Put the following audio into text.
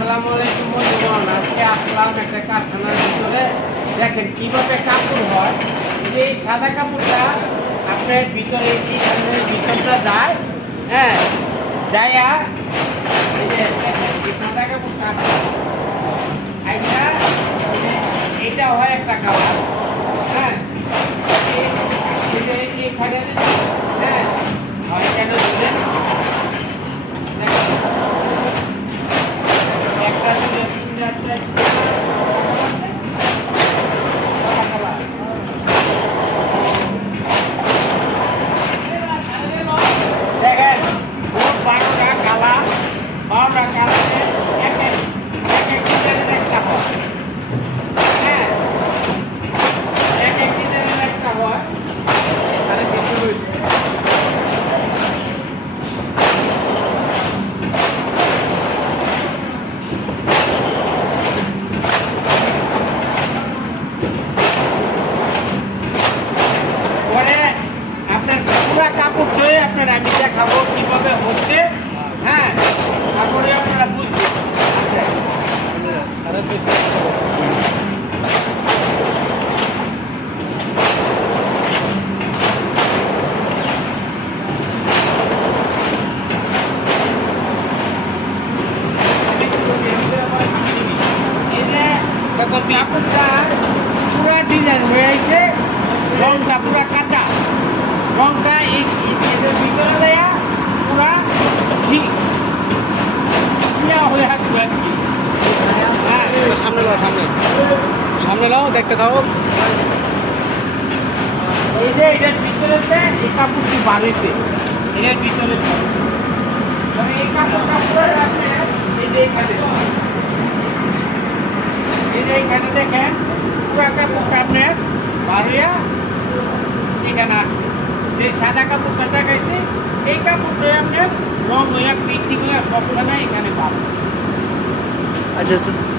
আসসালামু আলাইকুম বন্ধুগণ। আজকে আসলাম একটা কারখানার ভিতরে। দেখেন কীভাবে কাপড় হয়। যে এই সাদা কাপড়টা আপনার ভিতরে এইখানের ভিতরটা যায় হ্যাঁ যাই এই সাদা কাপড়টা এইটা এটা হয় একটা কালার হ্যাঁ এই- এই যে এইখানে হ্যাঁ হয় কেন দিলেন দেখেন একটা দুটো তিন চারটে দেখেন মোট বারোটা কালা বারোটা কালারে এক এক এক এক ডিজাইনের একটা হয় হ্যাঁ এক এক ডিজাইনের একটা হয় তাহলে কিছু হয়েছে পরে আপনার পুরা ধুয়ে আপনার আমি দেখাবো কীভাবে হচ্ছে। হ্যাঁ তারপরে আপনারা বুঝবেন। এই যে কাপড়টা পুরা ডিজাইন হয়ে আছে রংটা পুরা কাঁচা রংটা এই এদের ভিতরে দেয়া পুরা ঠিক ইয়া হয়ে সামনে লাও সামনে সামনে দেখতে থাও এই যে এটার ভিতরেতে এই কাপড়টি বাড়িতে এটার ভিতরে এই কাপড়টা পুরো আপনি এই যে এখানে এই যে এখানে দেখেন পুরো কাপড়টা আপনার বাড়িয়া এখানে আছে। যে সাদা কাপড়টা দেখাইছে এই কাপড়টা আপনার রং হইয়া প্রিন্টিং হইয়া সবখানে এখানে পাবেন I just